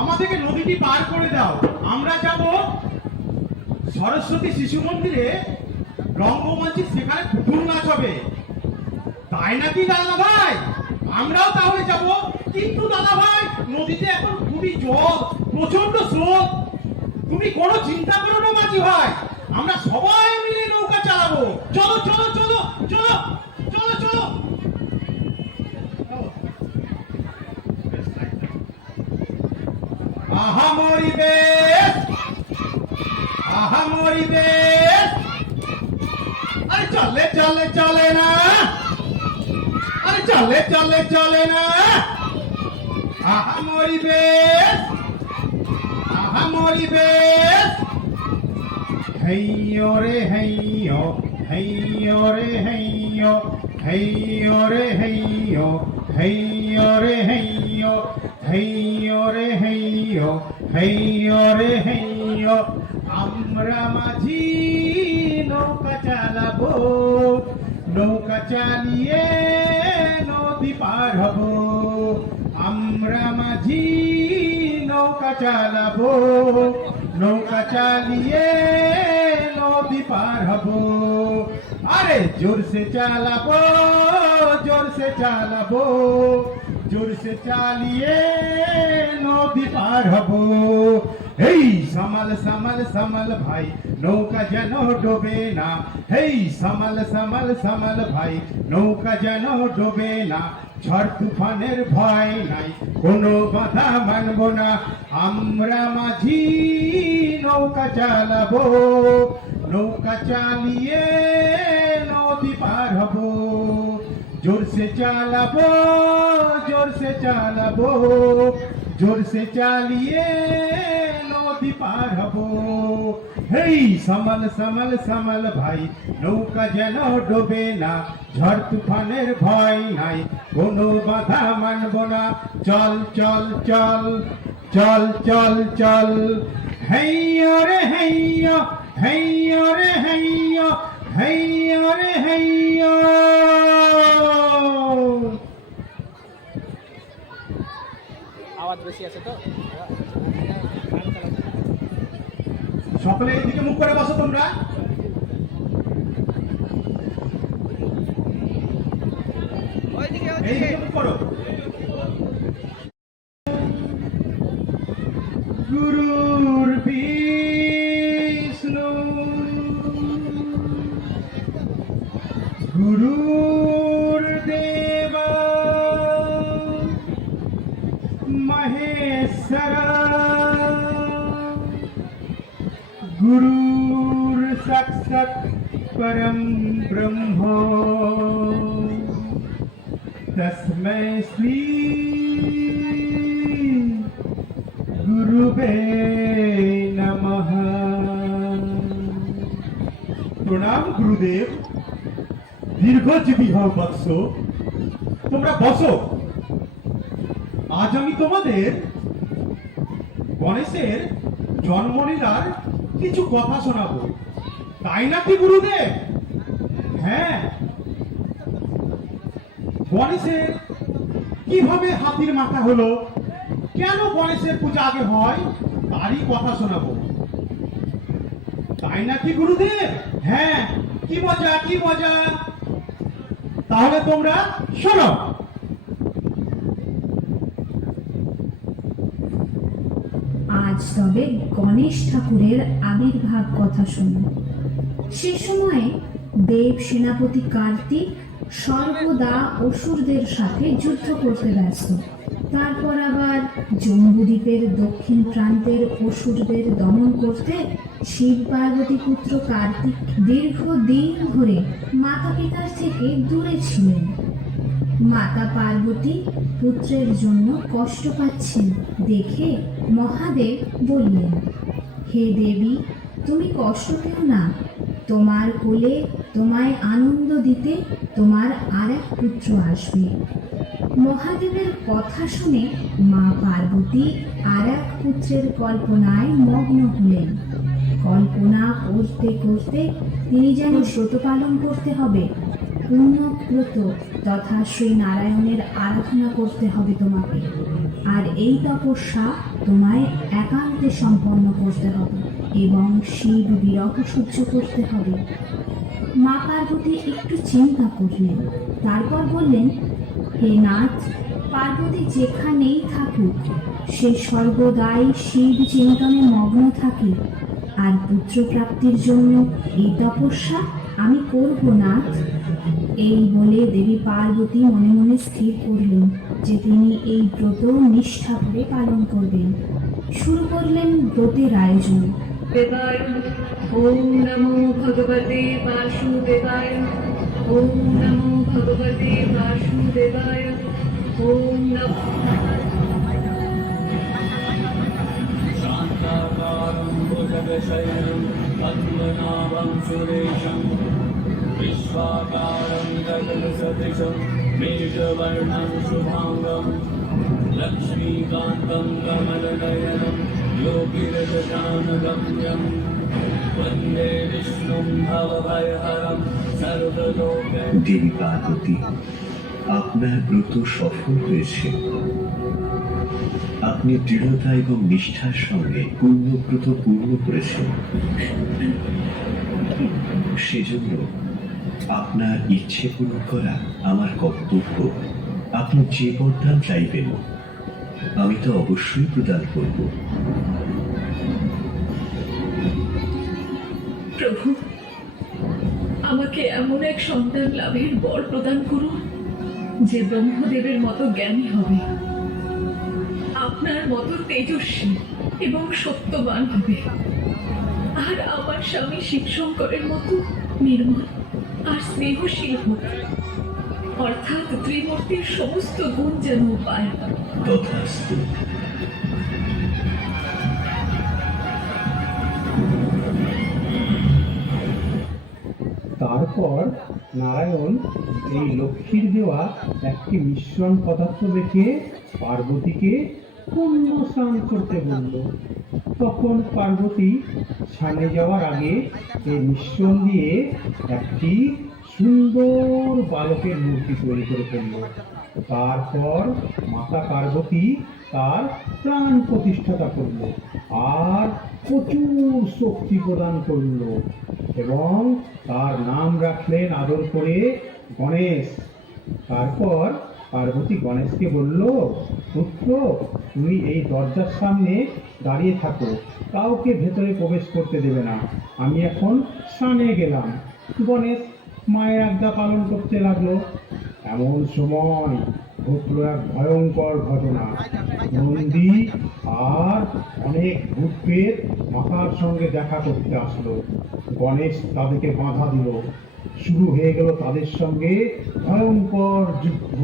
আমাদেরকে নদীটি পার করে দাও। আমরা যাব সরস্বতী শিশু মন্দিরে। রঙ্গমঞ্চে সেখানে পুতুল নাচ হবে তাই নাকি দাদা ভাই আমরাও তাহলে যাব। কিন্তু দাদা ভাই নদীতে এখন খুবই জল প্রচণ্ড স্রোত। তুমি কোনো চিন্তা করো না, মাঝি ভাই। আমরা সবাই মিলে নৌকা চালাবো। চলো চলো চলো চলো চলো চলো। আহা মরিবে আহা মরিবে আরে চলে চলে চলে না। আরে চলে চলে চলে না। আহা মরিবে আহা মরিবে হেইয়ো রে হেইয়ো হেইয়ো রে হেইয়ো হেইয়ো রে হেইয়ো হেইয়ো রে হেইয়ো। হেইয়ো রে হেইয়ো হেইয়ো রে হেইয়ো, আমরা মাঝি নৌকা চালাবো, নৌকা চালিয়ে নদী পার হব, আমরা মাঝি নৌকা চালাবো, নৌকা চালিয়ে নদী পার হব। আরে জোর সে চালাবো জোর সে চালাবো জোর সে চালিয়ে নদী পার হব। এই সামাল সামাল সামাল ভাই, নৌকা যেন ডোবে না। হেই, সামাল সামাল সামাল ভাই, নৌকা যেন ডোবে না। ঝড় তুফানের ভয় নাই, কোনো বাধা মানব না। আমরা মাঝি নৌকা চালাবো, নৌকা চালিয়ে নদী পার হব। জোর সে চালাবো, জোর সে চালাবো, জোর সে চালিয়ে নদী পার হব। হেই, সামাল সামাল সামাল ভাই, নৌকা যেন ডোবে না, ঝড় তুফানের ভয় নাই, কোনো বাধা মানব না। চল চল চল চল চল চল, হেইয় রে হেইয় হেইয় রে হেইয় হেইয় রে হেইয়। বেশি আছে তো? সকলে এদিকে মুখ করে বসো তোমরা। ওইদিকে। এইদিকে মুখ করো। মহেশ্বর गुरुर् साक्षात् परं ब्रह्म तस्मै श्री गुरुवे नमः প্রণাম গুরুদেব দীর্ঘজীবী হও বৎস তোমরা বসো আজ আমি তোমাদের গণেশের জন্মলীলার কিছু কথা শোনাবো। তাই নাকি, গুরুদেব? হ্যাঁ। গণেশের কীভাবে হাতির মাথা হলো? কেন গণেশের পূজা আগে হয়? তারই কথা শোনাবো। তাই নাকি, গুরুদেব? হ্যাঁ। কি মজা কি মজা? তাহলে তোমরা শোনো। আজ তবে গণেশ ঠাকুরের আবির্ভাব কথা শুনুন। সে সময়ে দেব সেনাপতি কার্তিক সর্বদা অসুরদের সাথে যুদ্ধ করতে ব্যস্ত। তারপর আবার জম্বুদ্বীপের দক্ষিণ প্রান্তের অসুরদের দমন করতে শিব পার্বতী পুত্র কার্তিক দীর্ঘদিন ধরে মাতা পিতার থেকে দূরে ছিলেন। মাতা পার্বতী পুত্রের জন্য কষ্ট পাচ্ছেন দেখে মহাদেব বললেন, হে দেবী, তুমি কষ্ট পেও না। তোমার কোলে তোমায় আনন্দ দিতে তোমার আর এক পুত্র আসবে মহাদেবের কথা শুনে মা পার্বতী আর এক পুত্রের কল্পনায় মগ্ন হলেন। কল্পনা করতে করতে তিনি যেন ব্রত পালন করতে হবে। পুণ্যব্রত তথা শ্রী নারায়ণের আরাধনা করতে হবে তোমাকে। আর এই তপস্যা তোমায় একান্তে সম্পন্ন করতে হবে এবং শিব বিরহ সহ্য করতে হবে। মা পার্বতী একটু চিন্তা করলেন। তারপর বললেন, হে নাথ, পার্বতী যেখানেই থাকুক, সে সর্বদাই শিব চিন্তনে মগ্ন থাকে। আর পুত্র প্রাপ্তির জন্য এই তপস্যা আমি করব, নাথ। এই বলে দেবী পার্বতী মনে মনে স্থির করলেন যে তিনি এই ব্রত নিষ্ঠা করে পালন করবেন। শুরু করলেন ব্রতের আয়োজন। ওম নমো ভগবতে বাসুদেবায় ওম নমো ভগবতে বাসুদেবায় ওম নমো। শান্তাকারুম ভুজগশয়নম পদ্মনাভম সুরেশম सुरेशं विश्वाकारं गगनसदृशं मेघवर्णं शुभाङ्गं लक्ष्मीकान्तं कमलनयनं योगिरजजानगम्यं वन्दे विष्णुं भवभयहरं सर्वलोके দেবী পার্বতী আপনার ব্রত সফল হয়েছে আপনি দৃঢ়তা এবং নিষ্ঠার সঙ্গে পুণ্যব্রত পূর্ণ করেছেন সেজন্য আপনার ইচ্ছে পূরণ করা আমার কর্তব্য। আপনি যে বরদান চাইবেন। আমি তো অবশ্যই প্রদান করব। প্রভু, আমাকে এমন এক সন্তান লাভের বর প্রদান করুন, যে ব্রহ্মদেবের মতো জ্ঞানী হবে। আপনার মতো তেজস্বী এবং সত্যবান হবে। আর আমার স্বামী শিবশঙ্করের মতো নির্মল। আর স্নেহশীল হোক অর্থাৎ ত্রিমূর্তির সমস্ত গুণ যেন পায়। তারপর নারায়ণ এই লক্ষ্মীর দেওয়া একটি মিশ্রণ পদার্থ দেখে পার্বতীকে পূর্ণ স্নান করতে বলল তখন পার্বতী সামনে যাওয়ার আগে এই মিশ্রণ দিয়ে একটি সুন্দর বালকের মূর্তি তৈরি করে ফেলল তারপর মাতা পার্বতী তার প্রাণ প্রতিষ্ঠাতা করল আর প্রচুর শক্তি প্রদান করল এবং তার নাম রাখলেন আদর করে গণেশ তারপর পার্বতী গণেশকে বলল, পুত্র, তুমি এই দরজার সামনে দাঁড়িয়ে থাকো। কাউকে ভেতরে প্রবেশ করতে দেবে না। আমি এখন স্নানে গেলাম। গণেশ মায়ের আজ্ঞা পালন করতে লাগল। এমন সময় ঘটলো এক ভয়ঙ্কর ঘটনা। নন্দী আর অনেক ভূতপ্রেত মাতার সঙ্গে দেখা করতে আসলো। গণেশ তাদেরকে বাধা দিল। শুরু হয়ে গেল তাদের সঙ্গে ভয়ঙ্কর যুদ্ধ।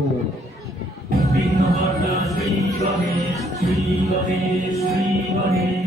শ্রী গণেশ শ্রী গণেশ শ্রী গণেশ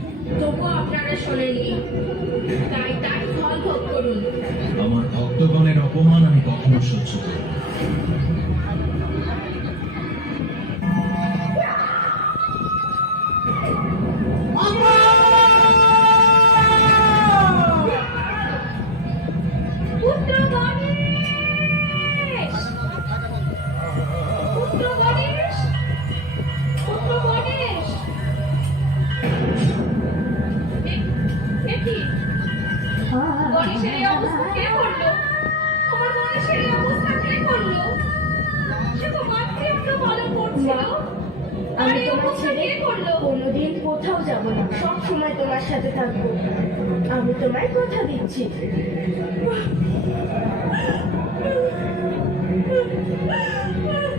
তবুও আপনারা শোনেননি। তাই তার ফল ভোগ করুন। আমার ভক্তগণের অপমান আমি কখনো সহ্য করব Oh, my God.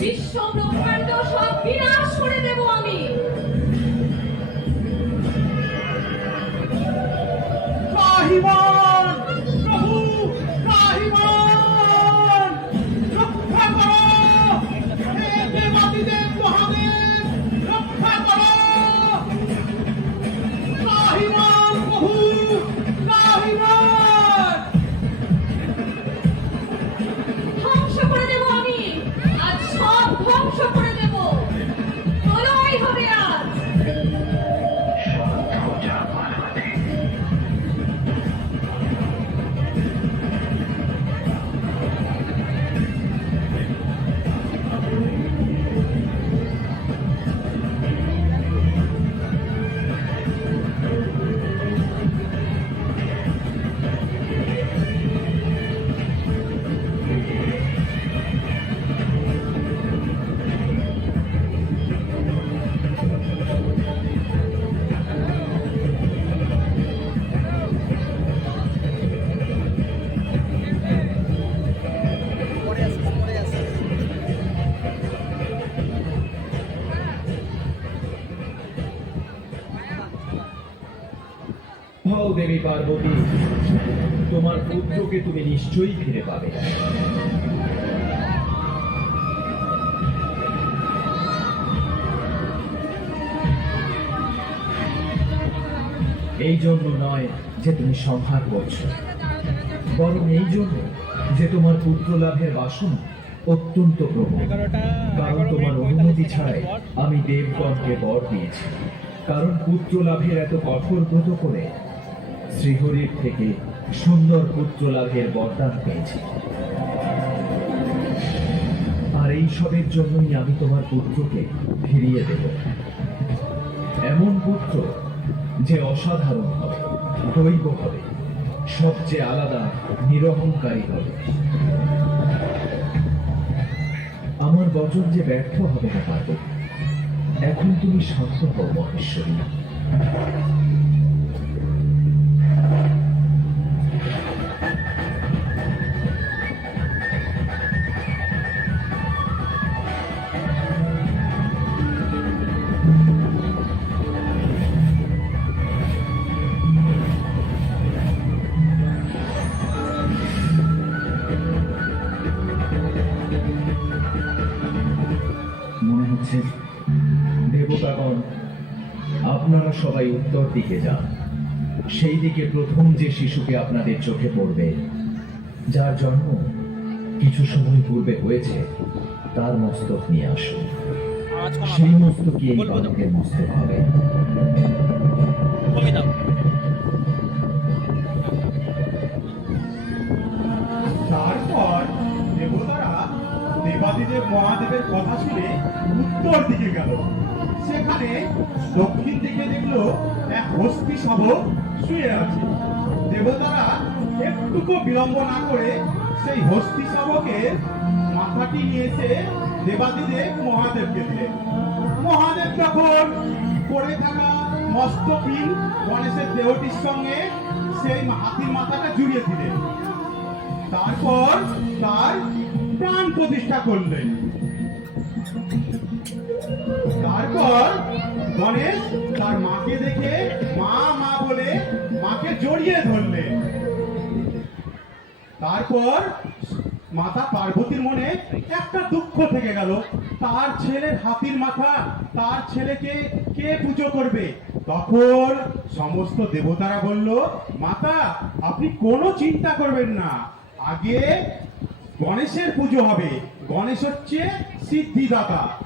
বিশ্ব ব্রহ্মাণ্ড সব বিনাশ করে দেবী পার্বতী, তোমার পুত্রকে তুমি নিশ্চয়ই ফিরে পাবে। এই জন্য নয় যে তুমি সংহার করছ বরং এই জন্য যে তোমার পুত্র লাভের বাসনা অত্যন্ত প্রবল, কারণ তোমার অনুমতি ছাড়াই আমি দেবগণকে বর দিয়েছি। কারণ পুত্র লাভের এত কঠোর ব্রত করে শ্রীহরির থেকে সুন্দর পুত্র লাভের বরদান পেয়েছি। আর এই সবের জন্যই আমি তোমার পুত্রকে ফিরিয়ে দেব। এমন পুত্র যে অসাধারণ হবে, দৈব হবে, সবচেয়ে আলাদা নিরহংকারী হবে। আমার বচন যে ব্যর্থ হবে না পার্বতী এখন তুমি শান্ত হও মহেশ্বরী। উত্তর দিকে যান। সেই দিকে প্রথম যে শিশুকে আপনাদের চোখে পড়বে যার জন্ম কিছু সময় পূর্বে হয়েছে তার মস্তক নিয়ে আসুন। সেই মস্তকই এই বালকের মস্তক হবে। তারপর দেবতারা দেবাদিদেব মহাদেবের কথা শুনে উত্তর দিকে গেল। সেখানে দক্ষিণ দিকে দেখল এক হস্তি শাবক শুয়ে আছে। দেবতারা একটুকু বিলম্ব না করে সেই হস্তি শাবকের মাথাটি নিয়ে এসে দেবাদিদেব মহাদেবকে দিলেন। মহাদেব তখন পড়ে থাকা মস্ত পিন গণেশের দেহটির সঙ্গে সেই হাতির মাথাটা জুড়িয়ে দিলেন। তারপর তার প্রাণ প্রতিষ্ঠা করলেন। তারপর গণেশ তার মাকে দেখে, মা মা বলে, মাকে জড়িয়ে ধরলেন তারপর মাতা পার্বতীর মনে একটা দুঃখ থেকে গেল। তার ছেলের হাতির মাথা, তার ছেলেকে কে পুজো করবে? তখন সমস্ত দেবতারা বলল, মাতা, আপনি কোনো চিন্তা করবেন না। আগে গণেশের পুজো হবে। গণেশ হচ্ছে সিদ্ধিদাতা।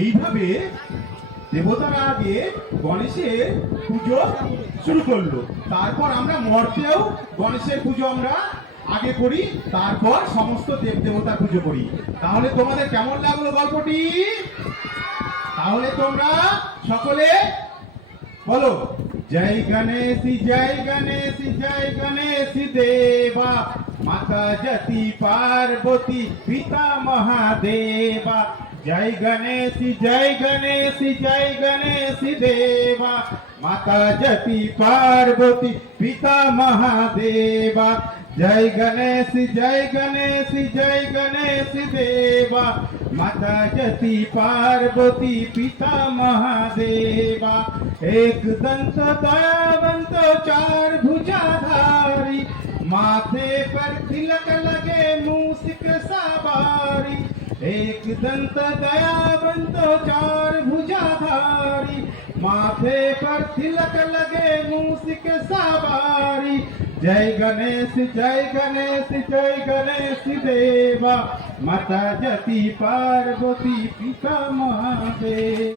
এইভাবে দেবতারা আগে গণেশের পুজো শুরু করল। তারপর আমরা মর্তেও গণেশের পুজো আমরা আগে করি, তারপর সমস্ত দেব দেবতার পুজো করি। তাহলে তোমাদের কেমন লাগল গল্পটি? তাহলে তোমরা সকলে বলো, জয় গণেশ জয় গণেশ জয় গণেশ, দেবা। माता जति पार्वती पिता महादेवा। जय गणेश जय गणेश जय गणेश देवा। माता जति पार्वती पिता महादेवा। जय गणेश जय गणेश जय गणेश देवा। माता जति पार्वती पिता महादेवा। एक दंत दयावंत चार भुजाधारी। माथे पर तिलक लगे मूसिक सवारी एक दंत दयावंत चार भुजाधारी। माथे पर तिलक लगे मूसिक सवारी जय गणेश जय गणेश जय गणेश देवा। माता जति पार्वती पिता महादेव